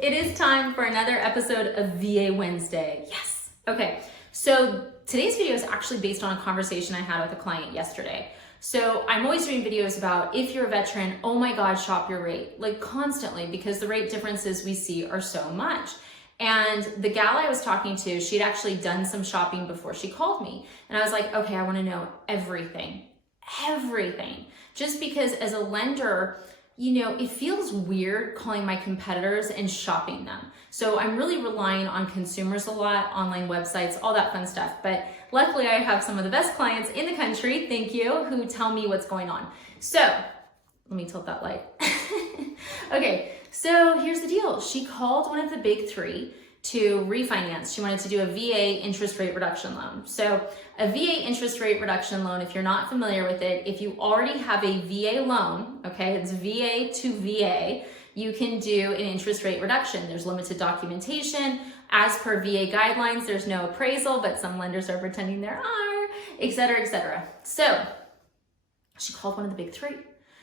It is time for another episode of VA Wednesday. Yes. Okay. So today's video is actually based on a conversation I had with a client yesterday. So I'm always doing videos about if you're a veteran, oh my God, shop your rate, like constantly, because the rate differences we see are so much. And the gal I was talking to, she'd actually done some shopping before she called me. And I was like, okay, I want to know everything. Just because as a lender, you know, it feels weird calling my competitors and shopping them. So I'm really relying on consumers a lot, online websites, all that fun stuff. But luckily I have some of the best clients in the country, thank you, who tell me what's going on. So let me tilt that light. Okay, so here's the deal. She called one of the big three to refinance. She wanted to do a VA interest rate reduction loan. So a VA interest rate reduction loan, if you're not familiar with it, if you already have a VA loan, okay, it's VA to VA, you can do an interest rate reduction. There's limited documentation. As per VA guidelines, there's no appraisal, but some lenders are pretending there are, et cetera, et cetera. So she called one of the big three,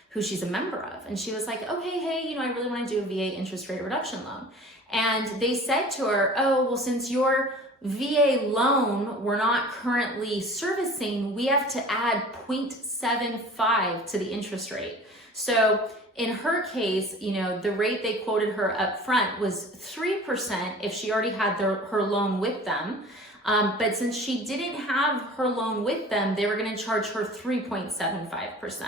who she's a member of. And she was like, okay, hey, you know, I really want to do a VA interest rate reduction loan. And they said to her, oh, well, since your VA loan we're not currently servicing, we have to add 0.75 to the interest rate. So in her case, you know, the rate they quoted her up front was 3% if she already had her loan with them. But since she didn't have her loan with them, they were going to charge her 3.75%.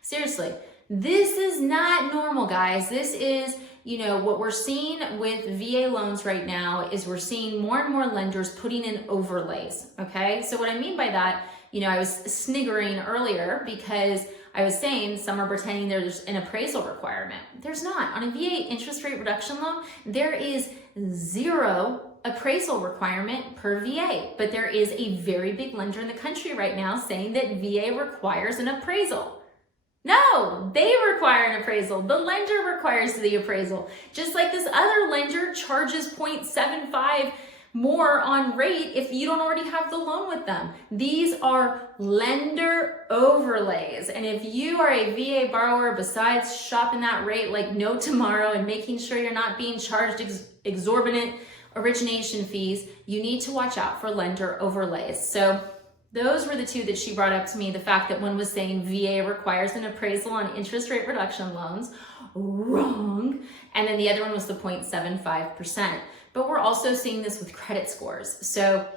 Seriously, this is not normal, guys. This is, you know, what we're seeing with VA loans right now is we're seeing more and more lenders putting in overlays, okay? So what I mean by that, you know, I was sniggering earlier because I was saying some are pretending there's an appraisal requirement. There's not. On a VA interest rate reduction loan, there is zero appraisal requirement per VA, but there is a very big lender in the country right now saying that VA requires an appraisal. No, they require an appraisal. The lender requires the appraisal. Just like this other lender charges 0.75 more on rate if you don't already have the loan with them. These are lender overlays. And if you are a VA borrower, besides shopping that rate like no tomorrow and making sure you're not being charged exorbitant origination fees, you need to watch out for lender overlays. So those were the two that she brought up to me. The fact that one was saying VA requires an appraisal on interest rate reduction loans, wrong. And then the other one was the 0.75%. But we're also seeing this with credit scores. So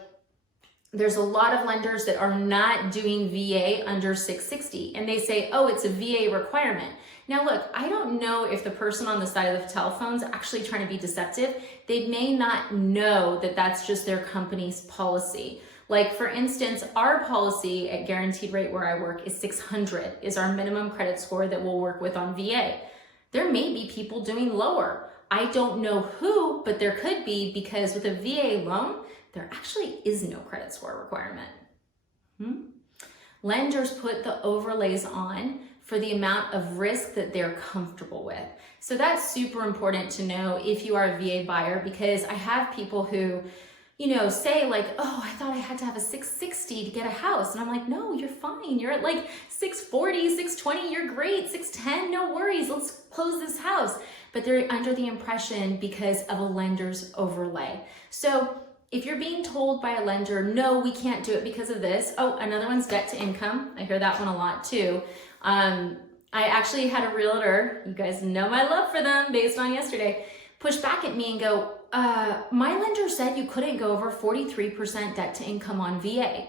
there's a lot of lenders that are not doing VA under 660. And they say, oh, it's a VA requirement. Now look, I don't know if the person on the side of the telephone is actually trying to be deceptive. They may not know that that's just their company's policy. Like for instance, our policy at Guaranteed Rate where I work is 600 is our minimum credit score that we'll work with on VA. There may be people doing lower. I don't know who, but there could be, because with a VA loan, there actually is no credit score requirement. Lenders put the overlays on for the amount of risk that they're comfortable with. So that's super important to know if you are a VA buyer, because I have people who, you know, say like, oh, I thought I had to have a 660 to get a house. And I'm like, no, you're fine. You're at like 640, 620, you're great, 610, no worries, let's close this house. But they're under the impression because of a lender's overlay. So if you're being told by a lender, no, we can't do it because of this. Oh, another one's debt to income. I hear that one a lot too. I actually had a realtor, you guys know my love for them based on yesterday, push back at me and go, my lender said you couldn't go over 43% debt to income on VA.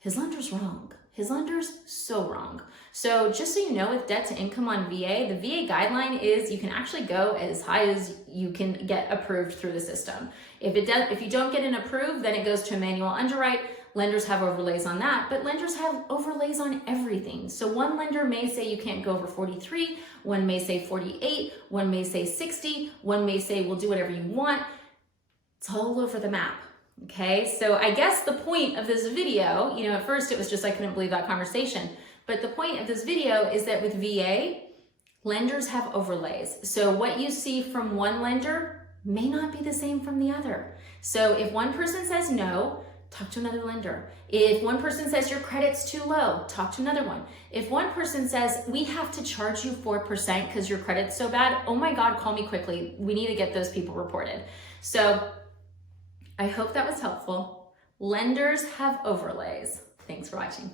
His lender's wrong. His lender's so wrong. So just so you know, with debt to income on VA, the VA guideline is you can actually go as high as you can get approved through the system. If you don't get an approved, then it goes to a manual underwrite. Lenders have overlays on that, but lenders have overlays on everything. So one lender may say you can't go over 43, one may say 48, one may say 60, one may say we'll do whatever you want. It's all over the map, okay? So I guess the point of this video, you know, at first it was just I couldn't believe that conversation, but the point of this video is that with VA, lenders have overlays. So what you see from one lender may not be the same from the other. So if one person says no, talk to another lender. If one person says your credit's too low, talk to another one. If one person says we have to charge you 4% because your credit's so bad, oh my God, call me quickly. We need to get those people reported. So I hope that was helpful. Lenders have overlays. Thanks for watching.